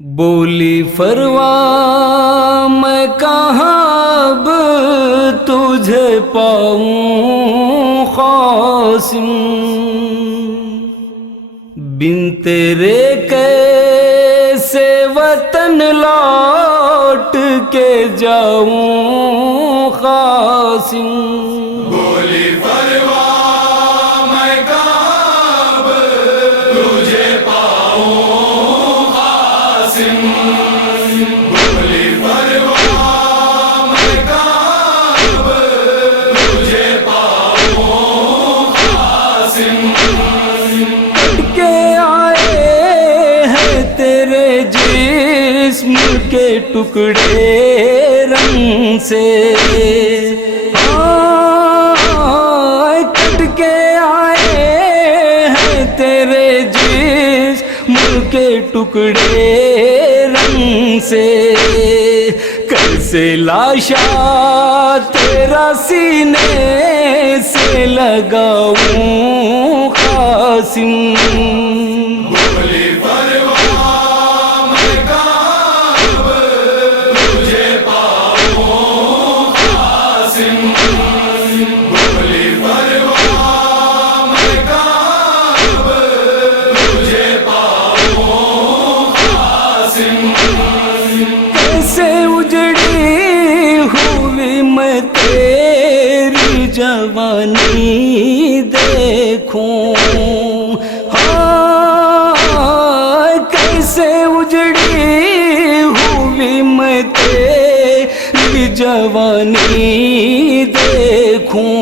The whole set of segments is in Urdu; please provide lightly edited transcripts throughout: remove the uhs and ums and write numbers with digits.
بولی فروا میں کہاں اب تجھے پاؤں قاسم، بن تیرے کیسے وطن لوٹ کے جاؤں قاسم۔ بولی فروا میں کہاں اب تجھے پاؤں قاسم، بولی فروا میں کہاں اب تجھے پاؤں قاسم۔ کے آئے ہیں تیرے جسم کے ٹکڑے رنگ سے، کٹ کے آئے ہیں تیرے جسم کے ٹکڑے رنگ سے، کیسے لاشا تیرا سینے سے لگاؤں قاسم۔ بولی فروا میں کہاں اب تجھے پاؤں قاسم، بولی فروا میں کہاں اب تجھے پاؤں قاسم۔ کیسے اجڑی ہوئی میں تیری جوانی دیکھوں، کیسے اجڑی ہوئی میں تیری جوانی دیکھوں،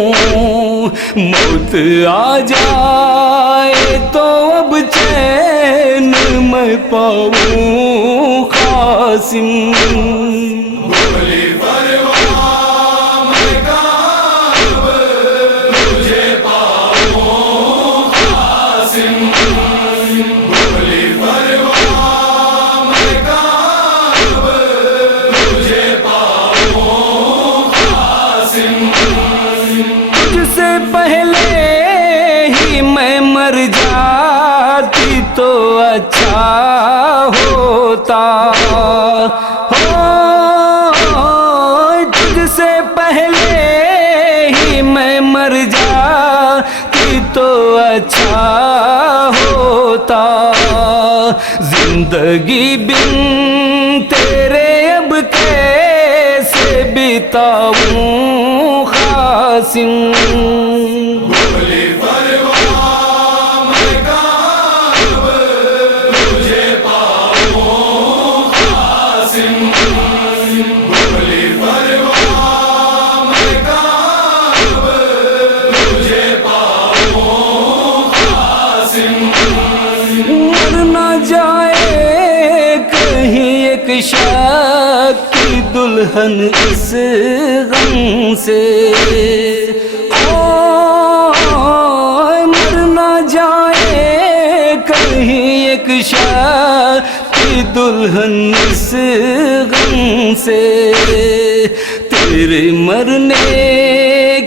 موت آ جائے تو اب چین میں پاؤں قاسم۔ بولی فروا میں کہاں اب تجھے پاؤں قاسم، بولی فروا میں کہاں اب تجھے پاؤں قاسم۔ تجھ سے پہلے ہی میں مر جاتی تو اچھا ہوتا، تجھ سے پہلے ہی میں مر جاتی تو اچھا ہوتا، زندگی بن تیرے اب کیسے بتاؤں قاسم۔ بولی فروا میں کہاں اب تجھے پاؤں قاسم، بولی فروا میں کہاں اب تجھے پاؤں قاسم۔ مر نہ جائے کہیں ایک شک کی دلہن اس غم سے، مر نہ جائے کہیں ایک شک کی دلہن اس غم سے، تیرے مرنے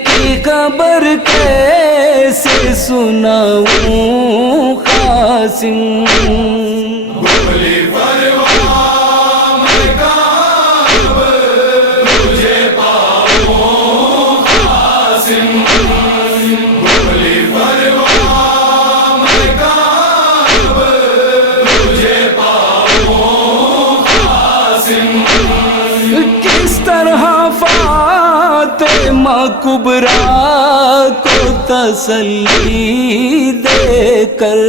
کی خبر کیسے سناؤں قاسم۔ بولی فروا میں کہاں اب تجھے پاؤں قاسم، بولی فروا میں کہاں اب تجھے پاؤں قاسم۔ کس طرح فاطمہ کبریٰ کو تسلی دے کر،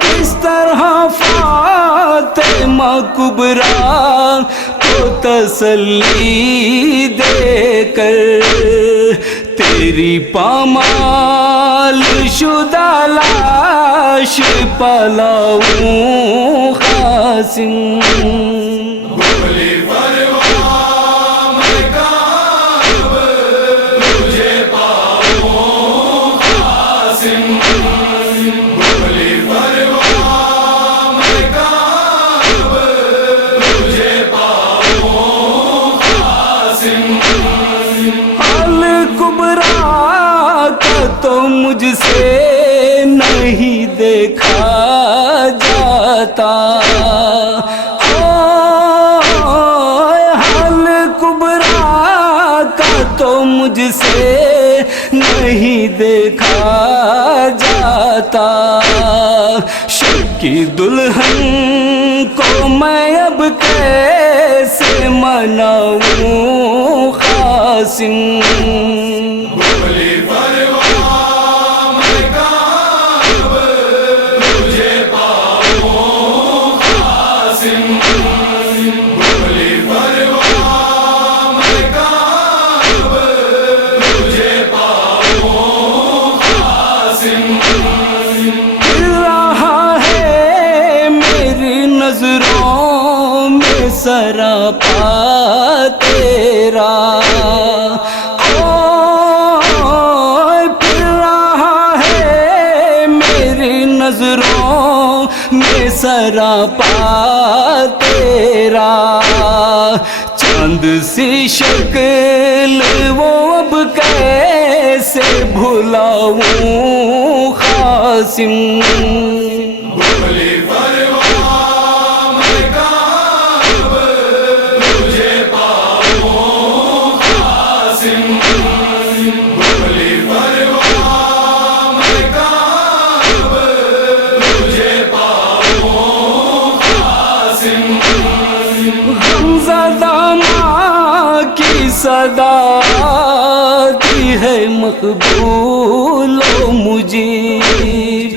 کس طرح فاطمہ کبریٰ کو تسلی دے کر، تیری پامال شدہ لاش پلاؤں قاسم۔ بولی فروا میں کہاں اب تجھے پاؤں قاسم، بولی فروا میں کہاں اب تجھے پاؤں قاسم۔ الکبریٰ کا تو مجھ سے نہیں دیکھا سے نہیں دیکھا جاتا، شب کی دلہن کو میں اب کیسے مناؤں قاسم، بھولی پرواہ میں کب تجھے پاؤں قاسم، بھولی پرواہ میں کب تجھے پاؤں قاسم، پھر رہا ہے میری نظروں میں سراپا تیرا، پھر رہا ہے میری نظروں میں سراپا تیرا، چاند سی شکل وہ اب کیسے بھلاؤں قاسم، بھولی پرواہ میں کب تجھے پاؤں قاسم، بھولی پرواہ میں کب تجھے پاؤں قاسم، غمزدہ ماں کی صدا آتی ہے مقبول و مجیب،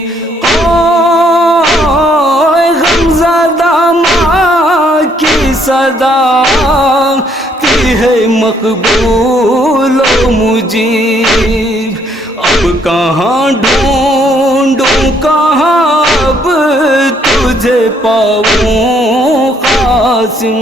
غمزدہ ماں کی صدا آتی ہے مقبول و مجیب، اب کہاں ڈھونڈوں کہاں اب تجھے پاؤں قاسم،